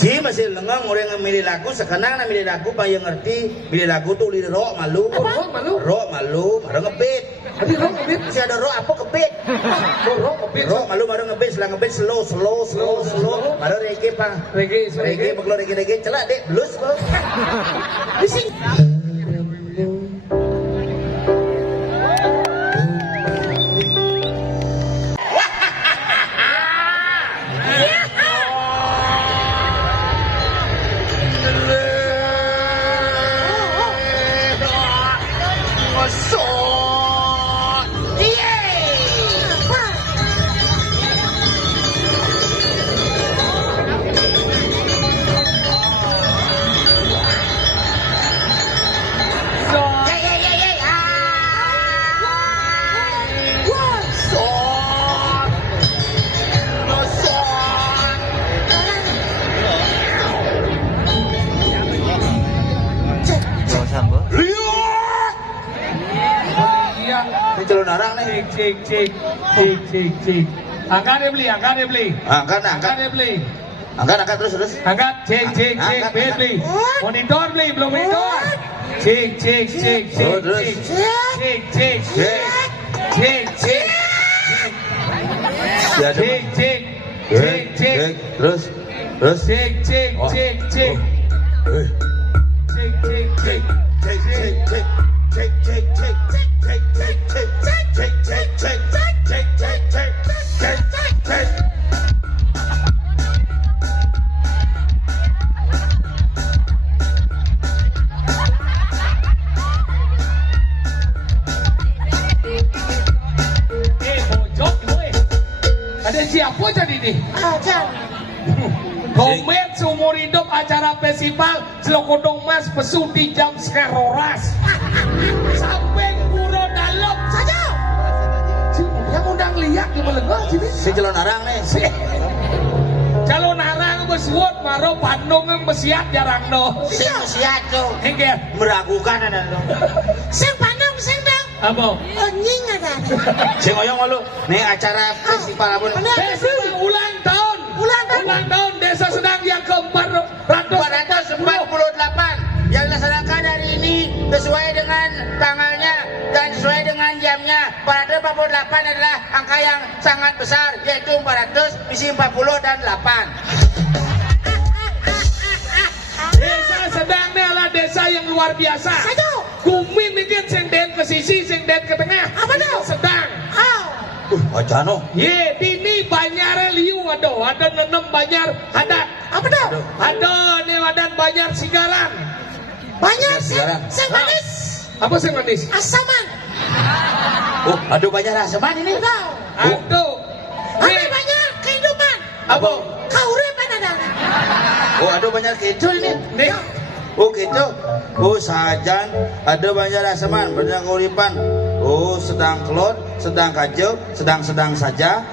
Si masih lengang orang yang milih lagu sekarang na milih lagu pa yang ngerti milih lagu tuh lirik rock malu. Rock malu, baru ngebit. Tadi rock ngebit. Masih ada rock apa kebit? Rock ngebit. Rock malu baru ngebit, setelah ngebit slow. Baru reggae pa. Reggae kalau reggae celak dek blues pa. Bising. Celon narang nih. Cik. Angkat dia beli. Angkat terus. Angkat, cik, beli. Monitor beli, belum monitor. Cik. Terus. Ada siapa jadi nih? Komet seumur hidup acara festival Celokodong Mas pesu di jam sekeroras sampai puro dalam saja. Yang undang liak di melengah sini. Si celon narang nih. Calon narang bersuat maro Bandung yang bersiap jarang no. Si siat tuh. Hingga Meragukan ada dong. Sing Bandung sing dong. apa? Nying ada. Si ngoyong malu. Nih acara festival apa? Festival ulang tahun. Ulang tahun Desa Sedang yang ke-448 yang dilaksanakan hari ini sesuai dengan tanggalnya dan sesuai dengan jamnya. 448 adalah angka yang sangat besar, yaitu 400 isi 40 dan 8. Desa Sedang ini adalah desa yang luar biasa. Kumin bikin sengden ke sisi, sengden ke tengah. Apa itu? Sedang. Aja no. Ye, ini Banyar liu ada nenem Banyar adat. Apa itu? Ada nih adat Banyar Sigaran. Banyak Sigaran. sing manis. Apa sih manis? Asaman. Oh, aduh banyak raseman ini. Tahu. Aduh. Ada banyak kehidupan. Apa? Kauripan ada. Oh, aduh banyak gitu ini. Nih. Oh gitu. Oh sajan ada banyak raseman, banyak uripan. Oh sedang kelot, sedang kacau, sedang saja.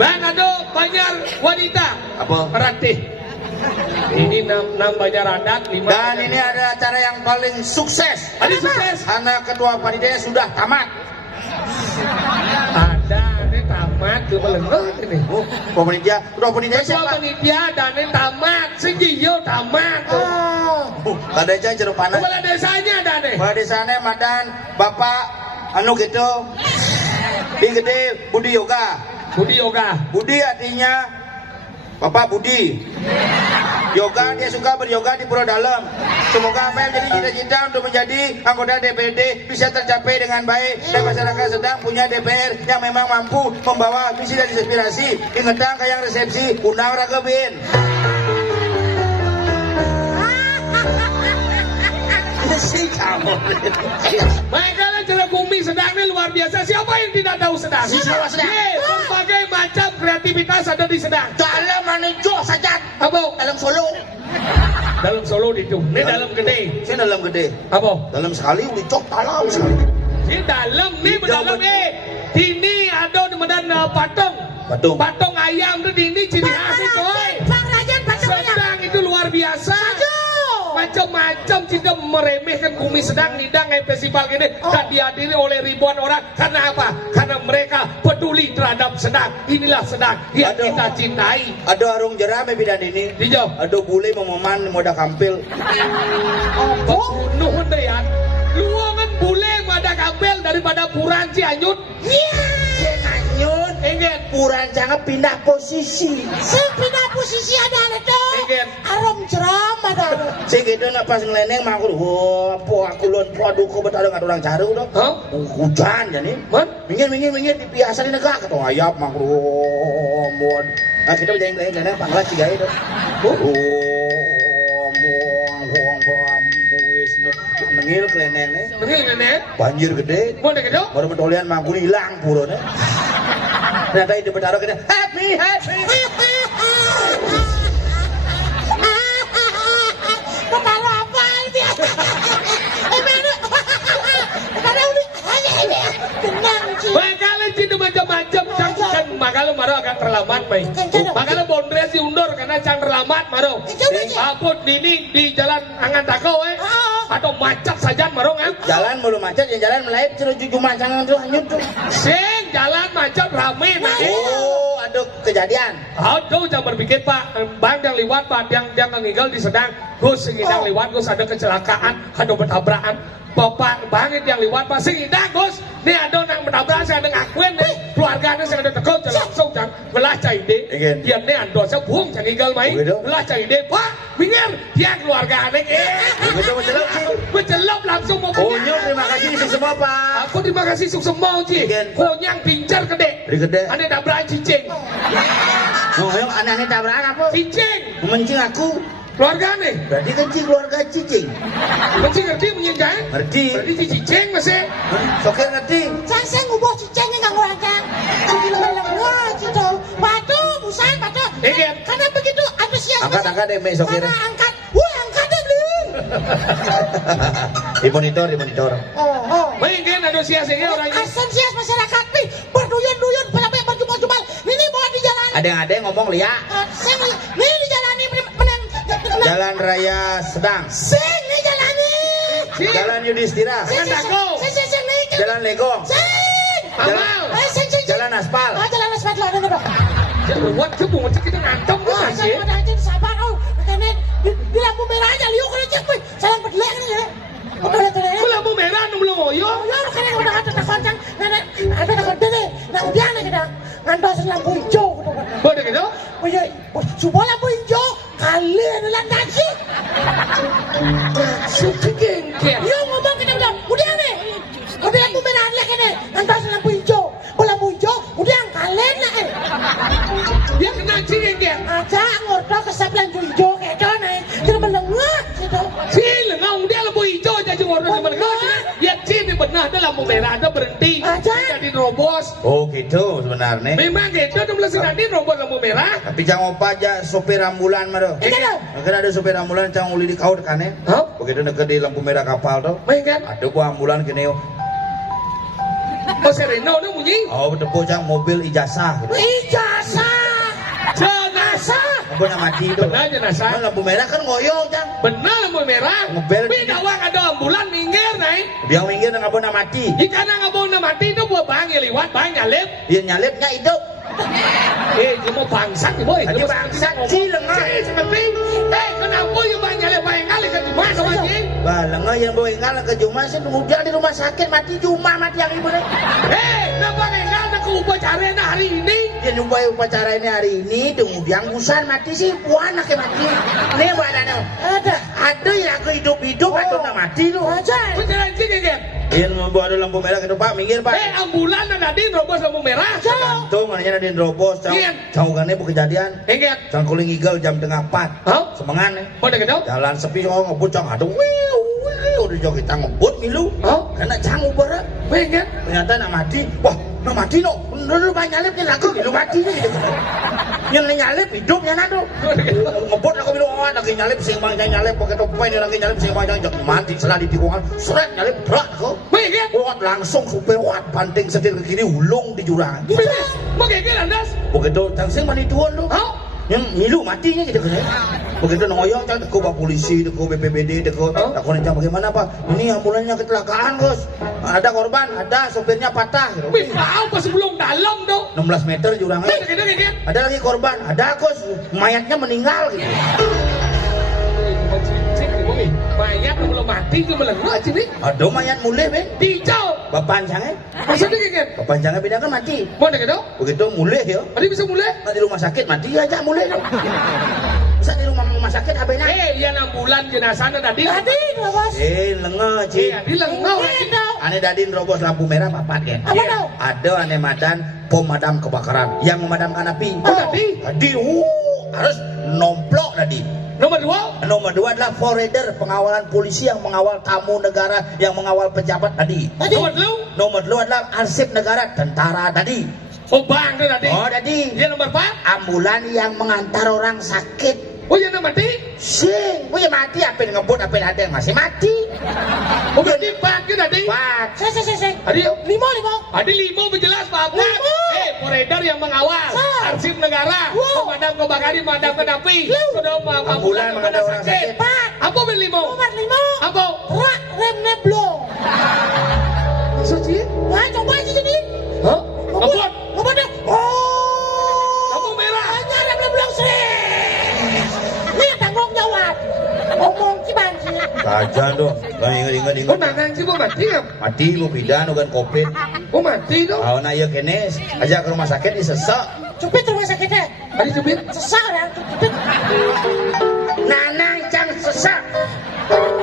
Bang ada Banyar wanita. Apa? Ratih. Ini 6 Banyar adat, 5 Dan ini ada acara yang paling sukses. ada sukses. Karena ketua panitia sudah tamat. Ada nih tamat tuh melengah ini. Oh, ketua panitia Ketua siapa? panitia dan ini tamat, sejiyo tamat tuh. Ada aja jeruk panas. Kepala desanya ada nih. Kepala desanya Madan, Bapak anu gitu. Di gede Budi Yoga. Budi Yoga. Budi artinya Bapak Budi. Yoga, dia suka beryoga di Pura Dalam. Semoga apa yang menjadi cita-cita untuk menjadi anggota DPRD bisa tercapai dengan baik dan masyarakat sedang punya DPR yang memang mampu membawa visi dan inspirasi. Ingetang kayak resepsi undang Ragabin. Si kamu. Mereka lah cerita Bumi Sedang ini luar biasa. Siapa yang tidak tahu Sedang? Siapa Sedang? Berbagai macam kreativitas ada di Sedang. Dalam menuju saja. Apa? Dalam Solo. Dalam Solo itu. Ini dalam gede. Sini dalam gede. Apa? Dalam sekali udah cok dalam sekali. Ini dalam nih dalam Ini ada di Medan patung. Patung ayam tuh di ini ciri khas itu. Bang Rajan patung ayam. Sedang itu luar biasa. Macam-macam tidak meremehkan Bumi Sedang nidang festival ini dan dihadiri oleh ribuan orang. Karena apa? Karena mereka peduli terhadap sedang. Inilah sedang yang Aduh. kita cintai. Ada arung jerame bidan ini. Dijawab. Ada bule memoman moda kampil. Nuhun deh ya. Luangan bule pada kabel daripada puran Cianyut. Anyun, Ingat. puran jangan pindah posisi. Sing pindah posisi ada itu. Ingat. Arom jeram ada. Sing gitu nak pas ngeleneng mah aku, wah, po aku lon, po aduh kau betul nggak orang cari udah. Hah? Hujan jadi. Man? Minggir di biasa di negara kata ayap mah mon. Nah kita berjalan jalan panglas tiga itu. Mengil keleneng nih. Bener nih. Banjir gede. Mau deh gitu? Baru mentolian mah aku hilang purone. Ternyata itu bertaruh gede. Happy. Kepala apa ini? Kepala udah. Tenang sih. Makanya cinta macam-macam kan makanya maro akan terlambat mai. Makanya bondres diundur karena cang terlambat maro. Apun ini di jalan Angan Takau atau macet saja maro kan. Jalan mulu macet, yang jalan melayu terus cuma jangan tuh hanyut tuh. Sing jalan macet rame nanti. Oh, ada kejadian. Aduh jangan berpikir Pak, bang yang lewat Pak, yang ngigel di sedang, Gus yang lewat Gus ada kecelakaan, ada bertabrakan. Bapak bangit yang lewat Pak, sing indah Gus. Nih ada yang bertabrakan, saya ada ngakuin nih. Keluarganya saya ada tekau, jalan langsung jangan belah caide. Dia nih ando saya buang jangan ngigel main. Belah caide, Pak, minggir. Dia keluarganya Begitu mencelok sih. Mencelop langsung mau Oh, nyok, terima kasih sih semua Pak. Aku terima kasih sukses mau Ci. Konyang pincar gede. Gede. Ada tabrakan cicing. Oh, yang aneh-aneh tabrakan apa? Cicing. Mencing aku. Keluarga nih. Berarti kencing keluarga cicing. Mencing ngerti menyenjang? Ngerti. Berarti cicing masih. Sokir ngerti. Saya ngubah cicengnya nggak ngurangkan. Wah, gitu. Batu, busan, batu. Ingat. Karena begitu antusias. Angkat deh, Mei sokir. Karena angkat. Wah, angkat deh belum. Di monitor. Oh. Mungkin antusiasnya orangnya. Antusias masyarakat nih berduyun-duyun sampai berjubal-jubal. Ini bawa di jalan. Ada yang ngomong Lia. Saya nih di jalan ini menang. Jalan Raya Sedang. Sing nih jalan ini. Jalan Yudhistira. Jangan takut. Sing nih. Jalan Legong. Sing. Amal. Sing. Jalan aspal. Jalan aspal lah ada dong. Buat kebun kita ngantuk tuh Wah, masih. saya ada aja sabar. Oh, makanya di lampu merah aja liuk kalau cek wih. Jalan berdua nih ya. Betul ya. Kau lampu merah belum ngoyo. Oh, ya makanya udah ada tekoncang. Ada tekon deh. Nah, udah nih kita. Ngantos lampu hijau gitu. Boleh gitu? Oh iya, coba lampu hijau kalian adalah nasi. Suci gengker. Yo ngomong kita bilang, udah nih. Udah lampu merah lagi nih. Ngantos lampu hijau. Oh, lampu hijau, udah kalian lah. Dia kena gengker. Aja ngordo kesap lampu hijau kayak itu nih. Kita melengah gitu. Cil, ngau dia lampu hijau aja cuma orang sama ya cil di benar ada lampu merah ada berhenti. Aja. Jadi robos. Oh gitu sebenarnya. Memang gitu tuh belas nanti robos lampu merah. Tapi jangan lupa aja sopir ambulan mah. Iya. Mungkin ada sopir ambulan jangan uli di kaut kan ya. Hah? Begitu dekat di lampu merah kapal tuh. Main kan? Ada gua ambulan gini yo. Oh sereno nih bunyi. Oh depo cang mobil ijazah gitu. Ijazah. Jenazah. Ambulan mati itu. Benar jenazah. Lampu merah kan ngoyo cang. Benar lampu merah. Ngebel. Beda wang ada ambulan minggir nih. Dia minggir dengan abona mati. Jika nggak mau mati itu buat bang liwat bang nyalip. Dia nyalipnya hidup. Dia mau bangsat nih boy. Dia bangsat, cilengah. Seperti, kenapa yang bang nyalip bang kali ke cuma sama anjing? Bah, lengah yang bawa inggal ke Juma sih udah di rumah sakit mati Juma mati yang ibu nih. Kenapa enggak ada ke upacaranya hari ini? Dia nyubai upacara ini hari ini, kemudian busan mati sih, puan anaknya mati. Ini yang ada. Ada yang aku hidup atau nggak mati lu. Aja. Upacara anjing ya? Yang membawa ada lampu merah gitu Pak, minggir Pak. Ambulan ada di robos lampu merah. Tuh mananya ada robos, jauhkannya bu kejadian. Ingat. Cang kuling igel jam tengah 4. Hah? Semangan nih. Boleh gitu? Jalan sepi oh ngebut cang ada udah jauh kita ngebut milu. Hah? Karena cang ubara. Ingat. Ternyata nak mati. Wah, nak mati no. Dulu banyak nyalip ni lagu milu mati ni. Yang nyalip hidupnya nado. Ngebut aku bilang oh lagi nyalip seimbang nyalip pakai topai ni lagi nyalip seimbang jangan mati setelah di tikungan seret nyalip berat aku. Ingat. Kuat langsung supir kuat banting setir ke kiri ulung di jurang. Mau kayak landas? Begitu cangsing mani tuan lu. Hah? Milu matinya gitu kan. Begitu ngoyong cang teko Pak polisi, teko BPBD, teko takon cang bagaimana Pak? Ini ambulannya kecelakaan, Bos. Ada korban, ada sopirnya patah. Wih, tahu pas sebelum dalam dong. 16 meter jurangnya. Gitu. Ada lagi korban, ada Kos. Mayatnya meninggal gitu. Mayat belum mati ke melengah sini. Ada mayat mulai, Bang. Dijauh. Bapancangnya. Maksudnya kayak Bapancangnya beda kan mati. Mana gitu? Begitu mulai ya. Tadi bisa mulai? Di rumah sakit mati aja mulai. Bisa di rumah sakit apa ini? Yang ambulan jenazahnya tadi. Tadi Bos. Lengah, Cik. Di lengau. Ane dadin robos lampu merah papat kan? Apa tau? Ada ane madan pemadam kebakaran yang memadamkan api. Tadi, harus nomplok tadi. Nomor dua adalah forrader, pengawalan polisi yang mengawal tamu negara, yang mengawal pejabat tadi. Nomor dua adalah arsip negara, tentara tadi. Oh bang tu tadi. Oh tadi. Dia nomor 4. Ambulan yang mengantar orang sakit. Oh yang mati? Sing, punya mati apa yang ngebut apa yang ada yang masih mati. Oh berarti 4 ke tadi? 4. Saya. Tadi 5. Tadi 5 berjelas Pak. Forrader yang mengawal, arsip negara, pemadam kebakaran, pemadam api, sudah ambulan mengantar orang sakit. Apa ber 5? Nomor 5. Apa? Rak rem neblong. Suci? Wah, coba aja jadi. Hah? Ngebut? Ngebut deh. Lampu merah. Hanya rem neblong sih. Ini tanggung jawab. Ngomong si banci. Kajan dong. Ingat. Oh nanang sih mau mati nggak? Mati mau bidan kan covid. Oh mati dong. Oh nah ya kenes. Aja ke rumah sakit disesak. Cupit rumah sakitnya. Tadi cubit. Sesak orang cupit. Nanang cang sesak.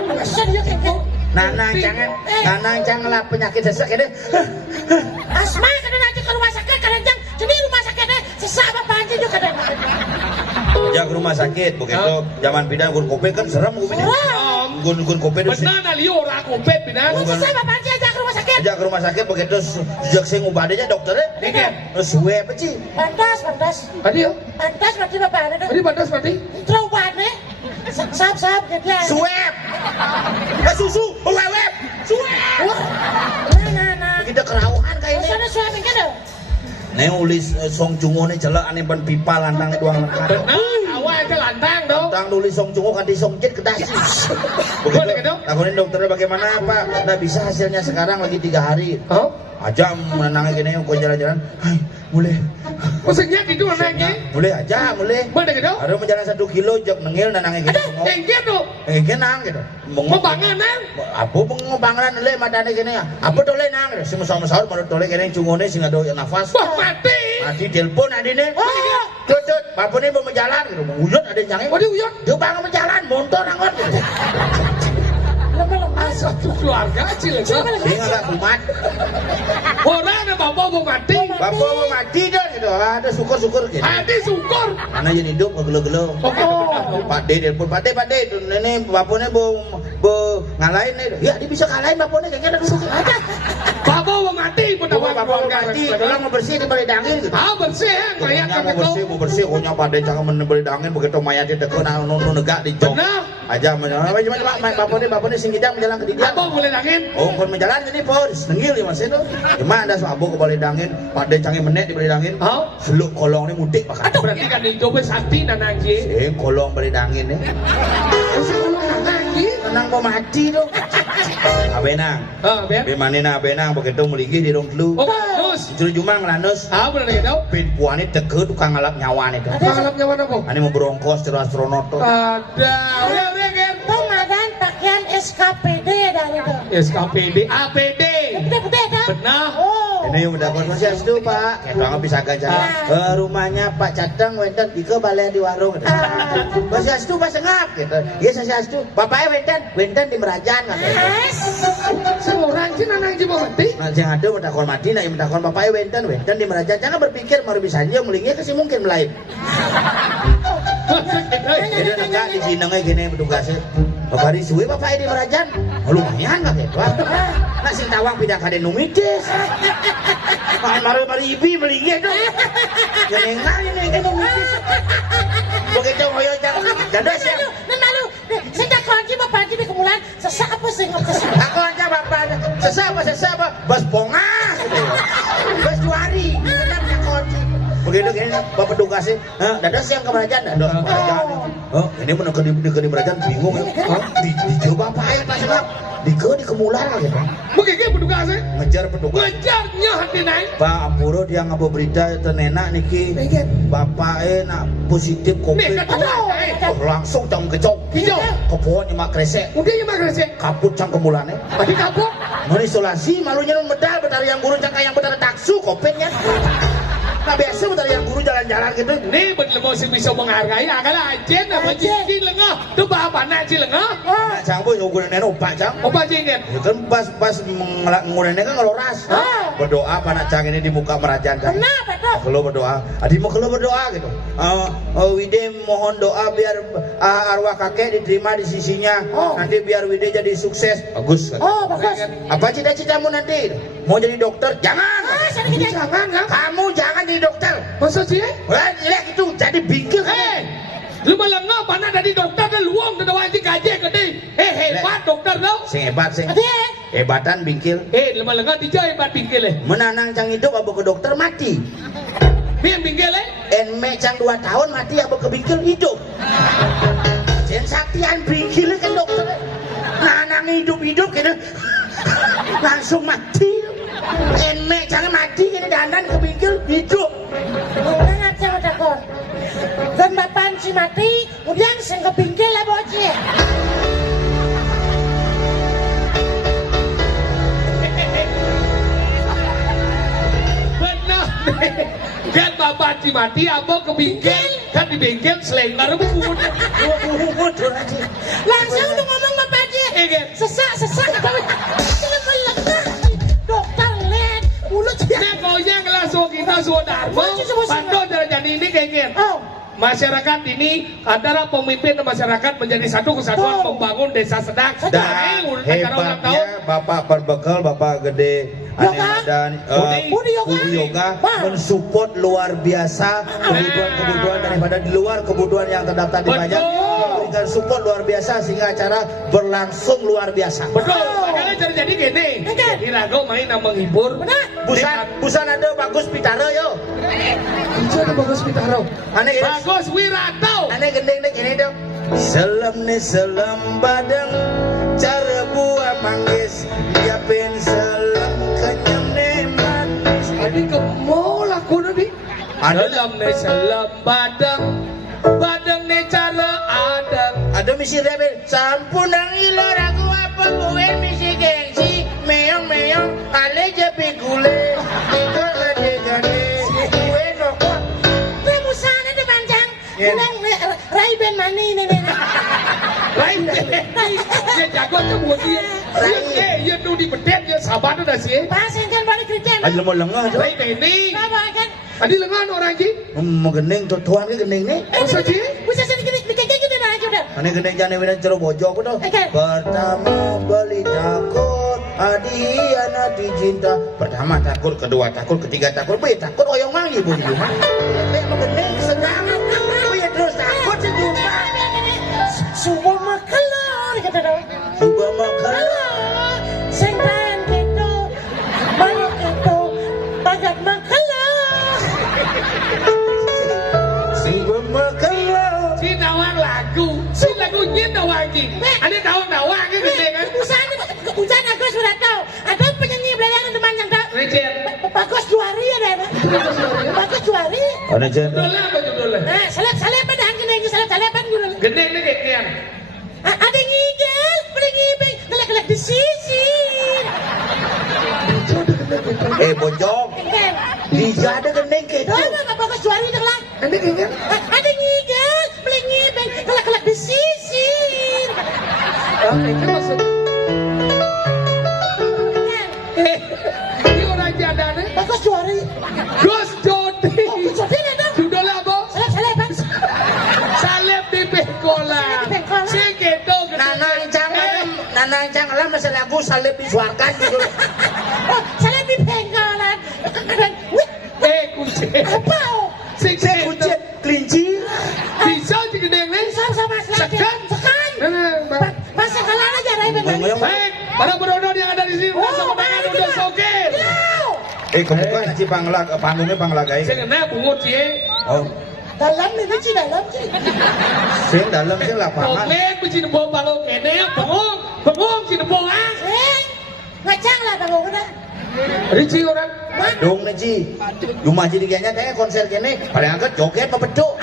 Masa dia kayak gitu? Nanang cang lah penyakit sesak ini. Asma kadang aja ke rumah sakit, kadang jang jadi rumah sakitnya sesak apa aja juga kadang. Aja ke rumah sakit begitu. Zaman bidan gun covid kan serem gun ini. Gun covid itu. Benar nali orang kopet pinang. Sesak apa aja aja ke rumah sakit. Aja ke rumah sakit begitu sejak saya ngubadanya dokternya. Deket. Terus gue apa sih? Pantas. Tadi ya? Pantas mati bapak ada. Tadi batas mati. Terubahnya. Sap gitu ya. Swab. Susu, weweb. Swab. Nah. Kita kerauhan kayak ini. Sana suami kan dah. Nih ulis song cungo nih celak aneh ban pipa lantang itu orang lantang. Benar, awal itu lantang dong. Lantang nulis song cungo kan di song jet kedasi. Begitu. Takutin dokternya bagaimana Pak? Nggak bisa hasilnya sekarang lagi 3 hari. Oh? Aja menenangnya gini kau jalan-jalan. Hai, boleh. Maksudnya itu anaknya? Boleh aja, boleh. Mana gitu? Ada menjalan 1 kilo jok nengil nanangnya gini. Engkir tuh. Nang gitu. Membangun nang. Apa pengembangan le matane gini ya? Apa dole nang? Si mesar-mesar menurut dole gini cungone sing ada nafas. Wah mati. Mati telepon adine. Tutut, bapune mau menjalan gitu. Uyut ada jange. Waduh uyut. Dia bangun menjalan, motor nangon gitu. Lemah-lemah. Satu keluarga kecil itu. Dia agak kumat. Orang ada bapak mau mati. Bapak mau mati dah gitu. Ada syukur-syukur gitu. Hati syukur. Karena jadi hidup gelo-gelo. Pak D telepon, Pak D, ini bapaknya mau ngalahin nih. Ya, dia bisa ngalahin bapaknya kayaknya ada dulu. Bapak mau mati. Bapak mau mati, orang mau bersih di balik dangin gitu. Ah bersih ya. Mayat Mau bersih, punya Pak D jangan menebeli dangin begitu mayatnya deket nunu negak di jong. Benar. Aja bapaknya sing hidang menjalan ke dia. Apa boleh nangin? Oh, kon menjalan ini pun nengil ya mas itu. Cuma ada suabu ke balik dangin, Pak D canggih menit di balik dangin. Oh. Seluk kolong ini mudik pakai. Berarti kan hidupnya sakti dan nangis. Kolong balik dangin nih. Tenang kok mati tuh. Abenang. Ben. Bagaimana abenang begitu meligi di rong telu. Oh, lanus. Juru jumang lanus. Ah, benar gitu. Pin puani teke tukang ngalap nyawa nih tuh. Malamnya mana kok? Ani mau berongkos terus astronot tuh. Ada. Udah kan. Pemadam pakaian SKPD dari itu. SKPD, APD. Putih dah. Benar. Oh. Ini yang udah konfirmasi astu Pak. Kayak doang bisa gajah. Rumahnya Pak Cateng wenten di balen di warung. Masih astu Pak Sengap gitu. Iya saya astu. Bapaknya wenten di Merajan kan. Seorang sih nanang sih mau mati. Nah, yang ada mentakon mati, nah yang mentakon bapaknya wenten di Merajan. Jangan berpikir mau bisa aja melingnya kasih mungkin melain. Jadi enggak di sinengnya gini petugasnya. Bapak di suwe bapaknya di Merajan. Lumayan nggak gitu. Nah sing tawang pindah kade numitis. Mari ibi melingnya tuh. Yang enggak ini kan numitis. Begitu hoyo jadas ya. Malu. Saya kunci bapak di kemulan sesak apa sih ngokes. Aku aja bapak sesak apa? Bas pongas. Bas juari. Begitu gini bapak petugas kasih. Dadah siang ke Merajaan, dadah ke Merajaan. Ini mana ke di Merajaan bingung ya. Di coba apa ya Pak Sebab? Di kemular gitu. Begitu petugasnya. Ngejar petugas. Ngejarnya hati naik. Pak Ampuro dia ngapa berita tenena niki. Bapak nak positif Nih COVID. kata Langsung cang kecok. Hijau. Kepoh nyemak kresek. Udah nyemak kresek. Kaput cang kemulannya. Tadi kapok. Mengisolasi malunya medal bentar yang guru cang yang bentar taksu COVID-nya. Nah biasa bentar yang guru jalan-jalan gitu. Nih bener mau sih bisa menghargai akan aja nama jingking lengah. Tuh bapak nak sih lengah. Nah cang pun ngugurin opak cang. Opa jingkin. Ya kan pas ngugurinnya kan ngeloras. Berdoa panak cang ini di muka Merajaan kan. Kenapa tuh? Kalau berdoa, adi mau kalau berdoa gitu. Wide mohon doa biar arwah kakek diterima di sisinya. Nanti biar Wide jadi sukses. Bagus. Kan? Oh bagus. Apa cita-citamu nanti? Mau jadi dokter? Jangan. Jangan kan? Kamu jangan jadi dokter. Masa sih? Wah, lihat itu jadi bingkil. Lu melengah panah dari dokter dan luang dan wajib gaji gede. Hebat dokter tau. Sing hebat sing. Hebatan bingkil. Lu melengah dijauh hebat bingkil Menanang cang hidup abu ke dokter mati. Biar bingkil Enme cang 2 tahun mati abu ke bingkil hidup. Jen saktian bingkil kan dokter. Nanang hidup-hidup gitu. Langsung mati. Enme jangan mati ini dandan ke bingkil hidup. Banget sama takut. Dan bapak si mati, kemudian saya kepingkil lah bocil. Benar. Kan bapak si mati apa ke bingkil? Kan di bingkil selengkar bubut. Langsung lu ngomong bapak dia. Sesak. Dokter lihat mulut dia. Nah goyang langsung kita sudah Panto jadi ini kayak masyarakat ini antara pemimpin dan masyarakat menjadi satu kesatuan membangun desa sedang. Dan hebatnya Bapak Perbekal, Bapak Gede Aneh dan Budi Yoga mensupport luar biasa kebutuhan daripada di luar kebutuhan yang terdaftar di pajak, memberikan support luar biasa sehingga acara berlangsung luar biasa. Betul, makanya jadi gini. Jadi Rago main menghibur. Busan ada bagus pitara yo. Itu ada bagus pitaro. Aneh Bagus Wirato. aneh gendeng deh gini dong. Selam badeng cara buah manggis diapin selam kenyam ne manis. Tadi kemo laku nanti. Selam badeng ne cara adang. Ada misi rebel sampun nang ilor aku apa buat misi gengsi meong ale jepi gule itu gede gue nokot Remusana de panjang. Ulang Ray-Ban mani nenek. Lain dia jago tuh buat dia. Dia tuh di pedet dia sabar udah sih. Pasin kan balik kerja. aja mau lengah tuh. Lain ini. Apa kan? Adi lengan orang ji. Mau gendeng tuh tuan ke gendeng nih. Masa sih? Bisa sedikit gitu nah aja udah. Aneh gendeng jangan wina jero bojo aku tuh. Pertama beli takut adiana dicinta. Pertama takut, kedua takut, ketiga takut, takut oyong mangi bu di rumah. Mau gendeng senang. Terus takut sejumpa. Subuh makelor kata dong. Subuh makelor. Sengkan gitu. Banyak itu. Bagat makelor. Subuh makelor. Si nawang lagunya nawang ji. Ada tahu nawang kan gede kan? Hujan aku sudah tahu. Ada penyanyi belayangan teman yang tahu. Richard. Bagus Juari ada apa? Bagus Juari. Ada jen. Judulnya apa judulnya? Nah, salep pada anjing yang salep pada judul. Gede nih kayak Ada ngigel, beli ngibeng, gelek-gelek di sisi. Bojong. Dia ada gendeng gitu. Ada bagus Juari itu lah. Ada kayaknya. Ada ngigel, beli ngibeng, gelek-gelek di sisi. Oke, masuk. Ini orang jadane. Bagus Juari. Gus Jodi. Gus Jodi itu. Judulnya apa? Salep-salepan. Salep di Bengkolan. Si gitu. Nanang cang masih lagu salib disuarkan gitu. Oh, salep di pengkolan. Kunci. Apa? Si Kucing kelinci. bisa si gede nih. Sama Sekan. Masa kalah aja Ray-Ban. Baik, para penonton yang ada di sini bersama dengan udah sokin. Kebuka nanti panglaganya panglagai. Saya kena bungut sih. Oh, Dalam ini sih dalam sih. Sing dalam sing lapangan. Joget mesti nembok balong kene, bengong si nembok ah. Ngacang lah kalau udah. Rici orang. Dong nih Ji. Rumah Ji kayaknya teh konser kene pada angkat joget apa beduk.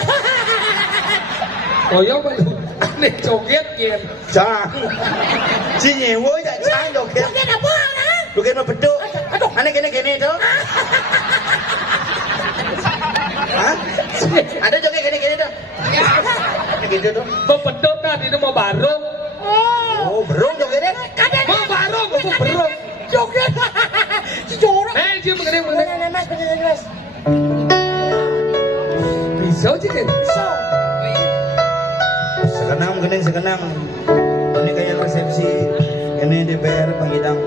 Oh iya baru aneh joget gen. Cang. Ji nyewo ya cang joget. Joget apa orang? Joget apa beduk. Aduh. Aneh kene tuh. Hah? Ada joget kene tuh. Gitu tuh. Bepedot kan itu mau bareng. Oh, berung jogetnya. Mau bareng, mau bereng. Joget. Si jorok. Ji mengenai. Bener mas, bener mas. Bisa aja kan? So. Sekenang. Ini kayak resepsi. Ini DPR Panggidang.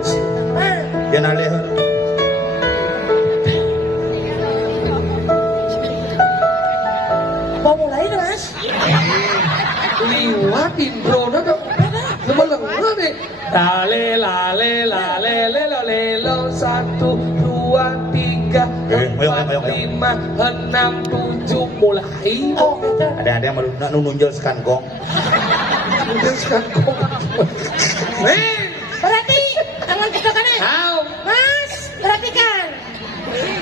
Jangan leher. Mau mulai nih mas? Liwat intro na dong. Lemeleng nih. Lale lo 1, 2, 3, 4, 5, 6, 7 mulai. Oh gitu. Ada yang mau nunjul sekangkong. Berarti tangan kita kan ya? How? Mas, perhatikan.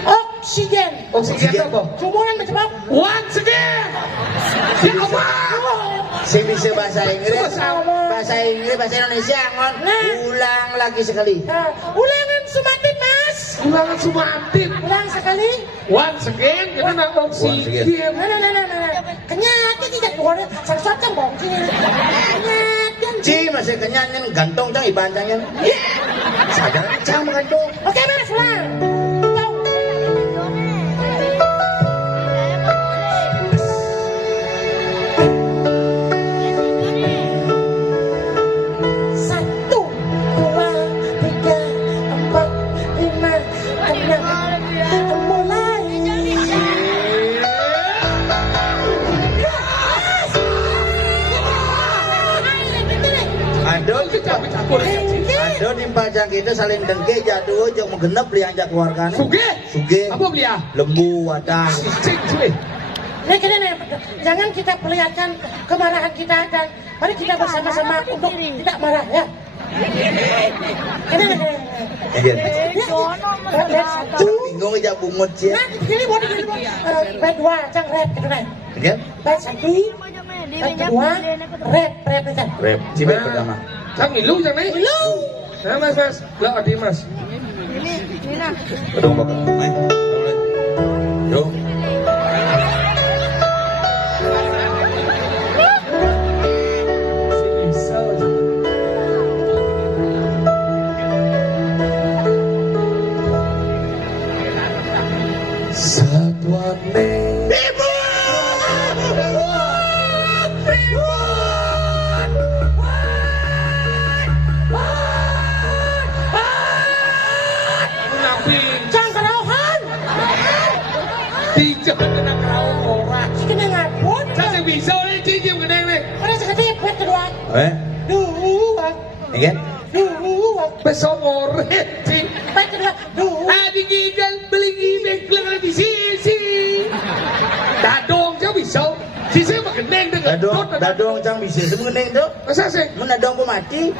Oksigen. Oksigen apa? Hubungan mencepat. Once again. Ya Allah. Saya bisa bahasa Inggris, bahasa Indonesia, ngon. Ulang lagi sekali. Ulangan sumatin mas. Ulangan sumatin. Ulang sekali. Once again, kita nak oksigen. Nah. Kenyata tidak keluar. Sang-sang bongki. Kenyata. Ci masih kenyang gantung cang iban cangnya. Sadar cang gantung. Oke beres ulang. Aduh nimpajang kita saling dengke jatuh jauh menggenep beli anjak keluarganya. Suge. Apa beli ah? Lembu wadah. Nih, jangan kita perlihatkan kemarahan kita dan mari kita bersama-sama untuk tidak marah ya. Satu bingung aja bungut sih. Nah, ini mau bed 2 cang rap gitu kan. Bed 1, bed 2, rap aja. Rap, cibet pertama. Cang milu cang nih. Milu. Nah mas, lo adi mas. Aduh bapak, main. Yo. Satuane. Ibu. Cang kerauhan. Tidak kena kerauhan orang. Kena ngapun. Saya bisa nih cincin gede nih. Ada sekali bed kedua. Dua. Iya. Dua. Besok ngoret sih. Bed kedua. Dua. Adi gigel beli gibeng kelengar di sisi. Dadong jauh bisa. Sisi mah gendeng dengan. Dadong cang bisa semeneng tuh. Masa sih? Menadong ku mati.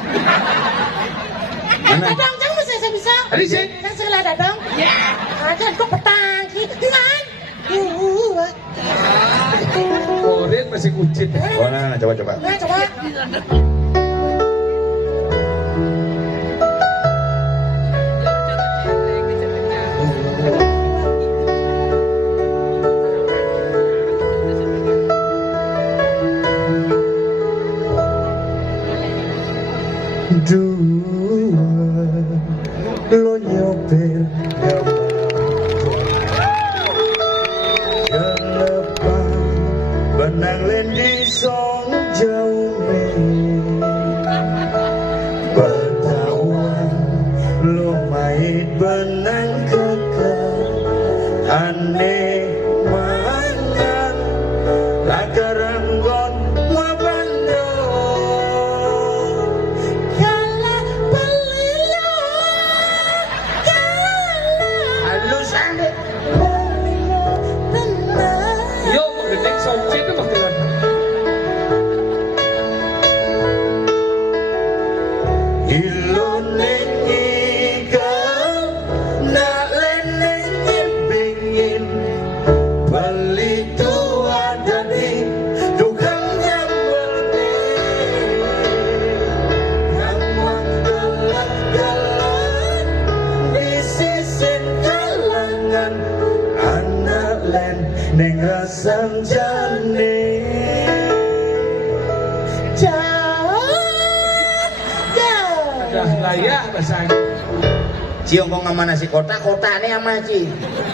Mana? Dadang cang bisa bisa. Adi sih? Cang segala dadang. Ya. Aja kok petang. Dengan. Dua. Ngoret masih kucit. Oh nah, coba. Nah coba. Dua lo nyopir kenapa benang len di song jauh bertawan lo mait benang kekal aneh mangan lakaranggon bahasanya. Ciong kok ngaman nasi kotak nih ama Ci.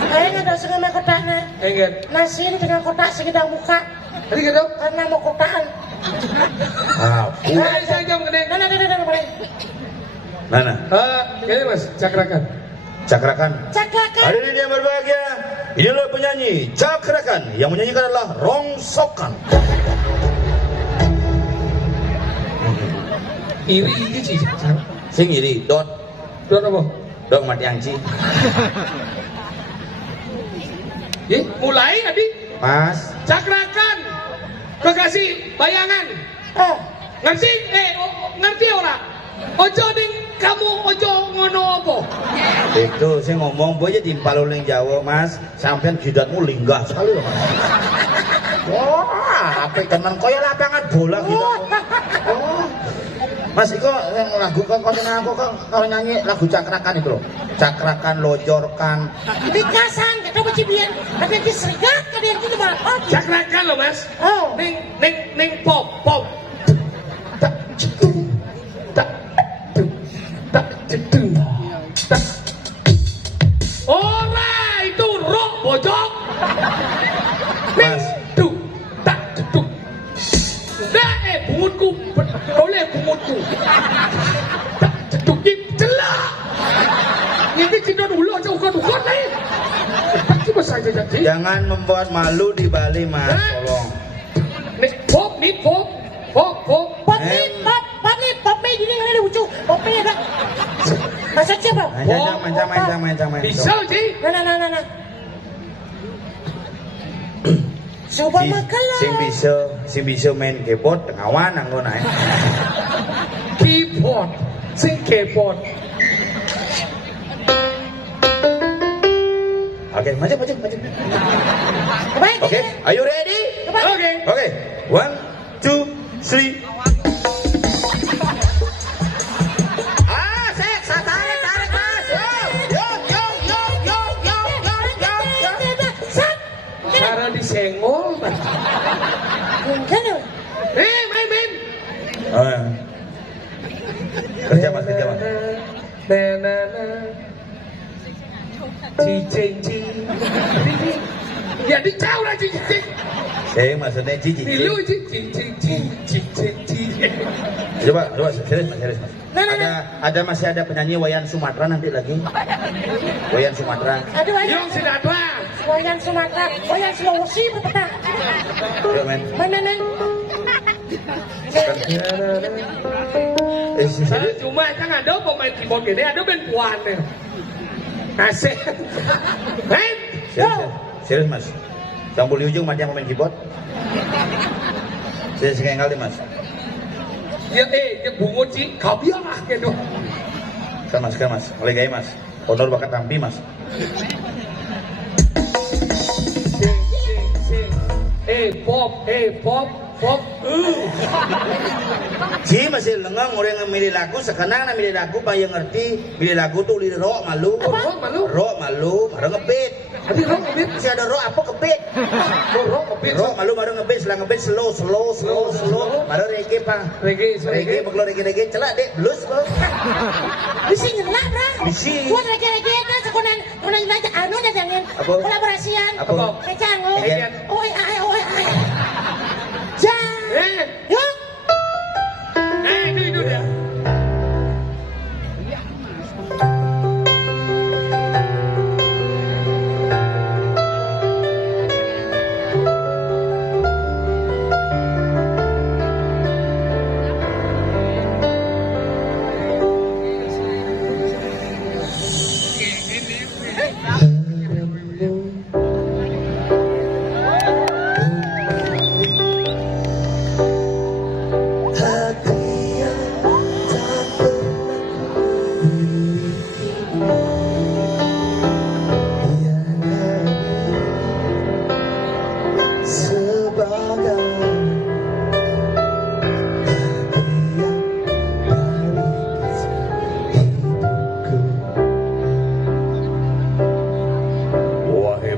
Kayaknya ada sengaja kotaknya. Enggak. Nasi ini dengan kotak segidang muka. Tadi gitu. Karena mau kotakan. Saya jam gede. Nah, boleh. Nana. Ini mas, cakrakan. Cakrakan. Cakrakan. Hadirin yang berbahagia, inilah penyanyi Cakrakan yang menyanyikan adalah Rongsokan. Iri iki sih. Sing iri, dot Dot apa? dot mati angci. Mulai adik. Mas, Cakrakan. Kekasih bayangan. Oh, Ngerti? Ngerti ora? Ojo ding kamu ojo ngono apa? itu saya ngomong boy jadi paluling Jawa Mas, sampean jidatmu linggah sekali loh Mas. Wah, apa tenan koyo lapangan bola gitu. Oh. Mas Iko yang lagu kok aku kalau nyanyi lagu Cakrakan itu loh. Cakrakan, lojorkan. dikasan, kita becibian. Tapi yang diserigat, kada yang gitu malah. Oh, Cakrakan loh mas. Oh. Neng pop. Tak jedung. Tak jedung. Tak. Ora itu rock bojok. Mas. Tak jedung. Bungutku. Oleh bungutku. Tak jedung. Celak. Ini kita dulu aja ukon-ukon nih. Coba saja jadi. Jangan membuat malu di Bali Mas, tolong. Pop. Pop nih, ini nggak ada lucu. Pop nih ada. Masa siapa? Mancang. Bisa sih. Nah. Coba makalah. Sing bisa main keyboard ngawan anggo nae. Keyboard. Sing keyboard. Oke, maju. Baik. Oke, are you ready? Oke. Oke, 1, 2, 3. Tarik Mas. Yo. Cara disenggol. Mungkin ya. Main. Oh, ya. Kerja Mas. Na. Cicing. Ya dicau lah cicing. Saya maksudnya cici. Nilu cicing. Coba serius Mas. Nah. Masih ada penyanyi Wayan Sumatera nanti lagi. Wayan Sumatera. Aduh, Yung sinadwa. Wayan Sumatera, Wayan Sulawesi, betul. Yuk men. Mana? Serius. Cuma kan ada pemain keyboard gini, ada band puan nih. Asik. Main. Serius Mas. Campur di ujung macam pemain keyboard. Saya sekali kali Mas. Ya bungut sih, kabiah gitu. Kan Mas. Oleh gaya Mas. Honor bakat tampi Mas. Pop. Si masih lengang orang yang milih lagu sekarang milih lagu yang ngerti milih lagu tuh lirik rock malu baru ngebit. Tadi rock ngebit. Masih ada rock apa kebit. Rock malu baru ngebit setelah ngebit slow baru reggae pak. Reggae bekalau reggae celak dek blues kok. Bisi ngelak bra. Bisi. Buat reggae kan sekonan aja anu dah jangan kolaborasian. Apa? Kecang. Oi. Yuk. Itu dah.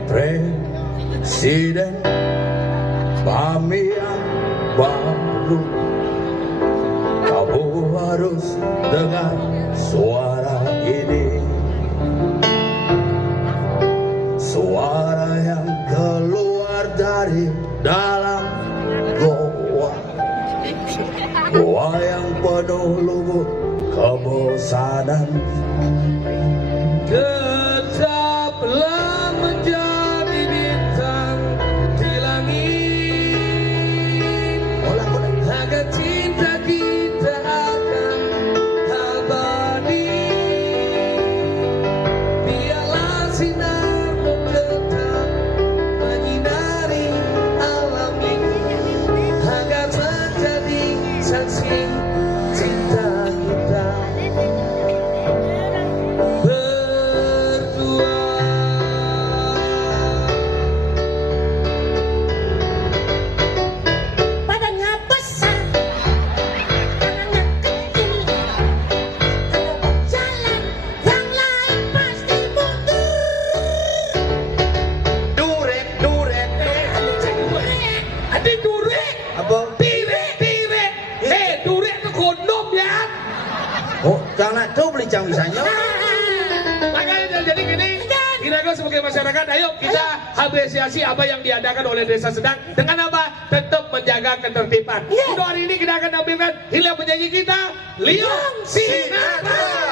Presiden pemilihan baru, kamu harus dengar suara ini. Suara yang keluar dari dalam goa, goa yang penuh lumut kebosanan. Tetaplah menjadi bintang di langit, agar cinta kita akan abadi. Biarlah sinarmu tetap menyinari alam ini, agar menjadi saksi cinta kita berdua. Badannya besar, tangannya kecil. Kalau berjalan, yang lain pasti mundur. Durek, durek, Adi durek, apa? direk. Durek itu kondom ya. Oh, jangan tuh beli cang misalnya. Makanya jadi gini, kira-kira sebagai masyarakat, ayo kita apresiasi apa yang diadakan oleh Desa Sedang dengan apa? Tetap menjaga ketertiban. Untuk hari ini kita akan tampilkan hilang penyanyi kita, Liong Sinatra.